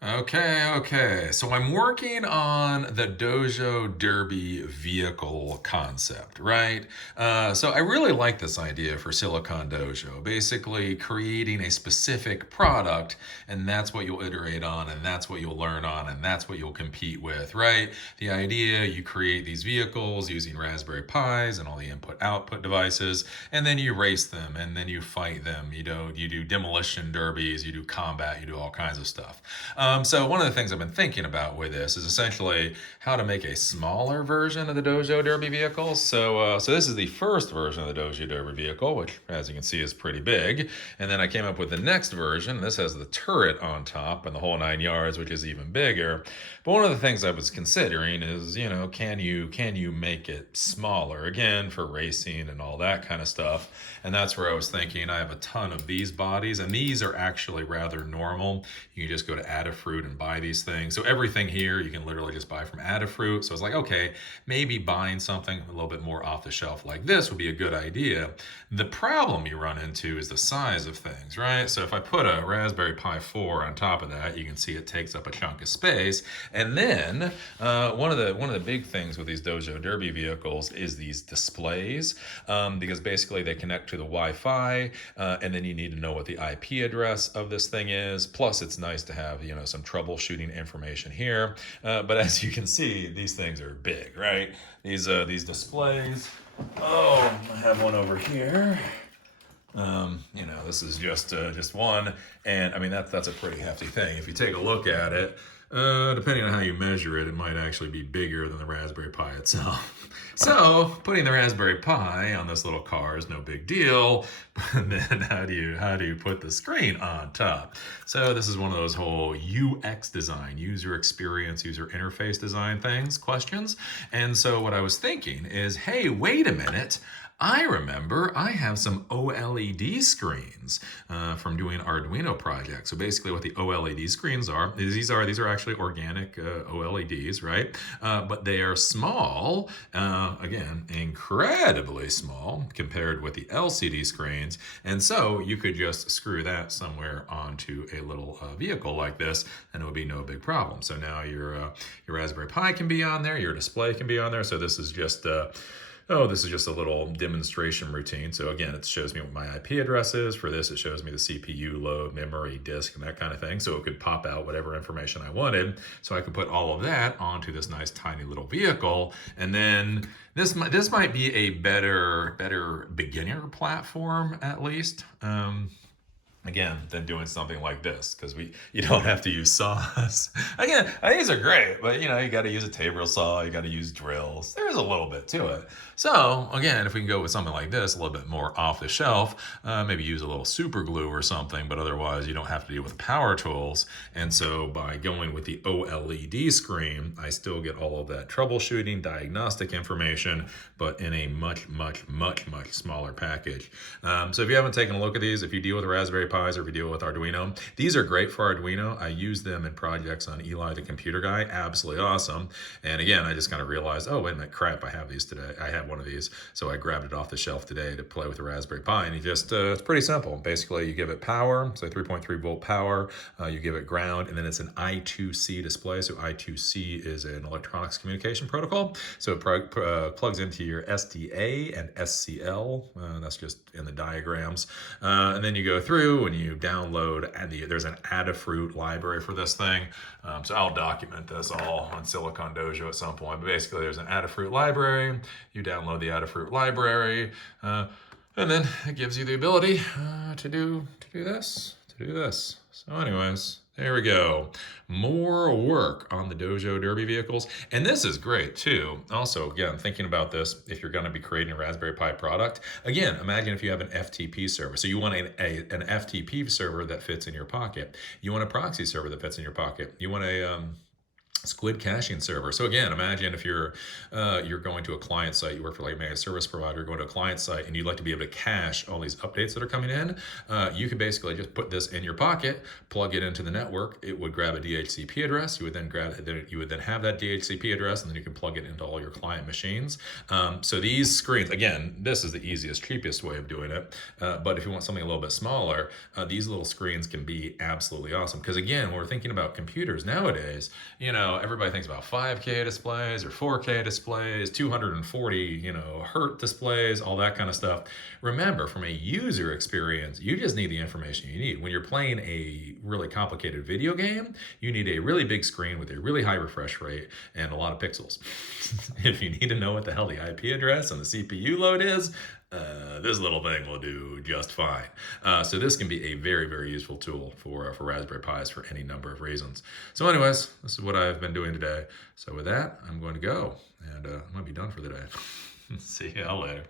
Okay. So I'm working on the Dojo Derby vehicle concept, right? So I really like this idea for Silicon Dojo. Basically, creating a specific product, and that's what you'll iterate on, and that's what you'll learn on, and that's what you'll compete with, right? The idea you create these vehicles using Raspberry Pis and all the input-output devices, and then you race them, and then you fight them. You do demolition derbies, you do combat, you do all kinds of stuff. So one of the things I've been thinking about with this is essentially how to make a smaller version of the Dojo Derby vehicle. So this is the first version of the Dojo Derby vehicle, which, as you can see, is pretty big. And then I came up with the next version. This has the turret on top and the whole 9 yards, which is even bigger. But one of the things I was considering is, can you make it smaller again for racing and all that kind of stuff? And that's where I was thinking. I have a ton of these bodies, and these are actually rather normal. You can just go to Adafruit and buy these things. So everything here you can literally just buy from Adafruit. So it's like, okay, maybe buying something a little bit more off the shelf like this would be a good idea. The problem you run into is the size of things, right? So if I put a Raspberry Pi 4 on top of that, you can see it takes up a chunk of space. And then one of the big things with these Dojo Derby vehicles is these displays, because basically they connect to the Wi-Fi, and then you need to know what the IP address of this thing is. Plus, it's nice to have some troubleshooting information here. But as you can see, these things are big, right? These displays. Oh, I have one over here. This is just one, and I mean that's a pretty hefty thing. If you take a look at it, depending on how you measure it, it might actually be bigger than the Raspberry Pi itself. So putting the Raspberry Pi on this little car is no big deal. But then how do you put the screen on top? So this is one of those whole UX design, user experience, user interface design questions. And so what I was thinking is, hey, wait a minute. I remember I have some OLED screens from doing Arduino projects. So basically what the OLED screens are, these are actually organic OLEDs, right? But they are small, again, incredibly small compared with the LCD screens. And so you could just screw that somewhere onto a little vehicle like this, and it would be no big problem. So now your Raspberry Pi can be on there, your display can be on there. So this is just a little demonstration routine. So again, it shows me what my IP address is. For this, it shows me the CPU load, memory, disk, and that kind of thing. So it could pop out whatever information I wanted. So I could put all of that onto this nice tiny little vehicle. And then this might be a better beginner platform, at least. Again, than doing something like this, because you don't have to use saws. Again, these are great, but you got to use a table saw, you got to use drills. There's a little bit to it. So again, if we can go with something like this, a little bit more off the shelf, maybe use a little super glue or something, but otherwise you don't have to deal with power tools. And so by going with the OLED screen, I still get all of that troubleshooting, diagnostic information, but in a much smaller package. So if you haven't taken a look at these, if you deal with Raspberry Pis or if you deal with Arduino, these are great for Arduino. I use them in projects on Eli the Computer Guy. Absolutely awesome. And again, I just kind of realized, oh, wait a minute, crap, I have these today. I have one of these. So I grabbed it off the shelf today to play with the Raspberry Pi. And it's pretty simple. Basically, you give it power, so 3.3 volt power. You give it ground, and then it's an I2C display. So I2C is an electronics communication protocol. So it plugs into your SDA and SCL. That's just in the diagrams. And then you go through and you download, and there's an Adafruit library for this thing. So I'll document this all on Silicon Dojo at some point. But basically, there's an Adafruit library. You download the Adafruit library, and then it gives you the ability to do this. So anyways, there we go. More work on the Dojo Derby vehicles. And this is great too. Also, again, thinking about this, if you're going to be creating a Raspberry Pi product, again, imagine if you have an FTP server. So you want an FTP server that fits in your pocket. You want a proxy server that fits in your pocket. You want Squid caching server. So again, imagine if you're going to a client site, you work for like a managed service provider, going to a client site, and you'd like to be able to cache all these updates that are coming in. You could basically just put this in your pocket, plug it into the network. It would grab a DHCP address. You would then have that DHCP address, and then you can plug it into all your client machines. So these screens, again, this is the easiest, cheapest way of doing it. But if you want something a little bit smaller, these little screens can be absolutely awesome. Because again, when we're thinking about computers nowadays, everybody thinks about 5K displays or 4K displays, 240, hertz displays, all that kind of stuff. Remember, from a user experience, you just need the information you need. When you're playing a really complicated video game, you need a really big screen with a really high refresh rate and a lot of pixels. If you need to know what the hell the IP address and the CPU load is, this little thing will do just fine. So this can be a very, very useful tool for Raspberry Pis for any number of reasons. So anyways, this is what I've been doing today. So with that, I'm going to go, and I'm going to be done for the day. See y'all later.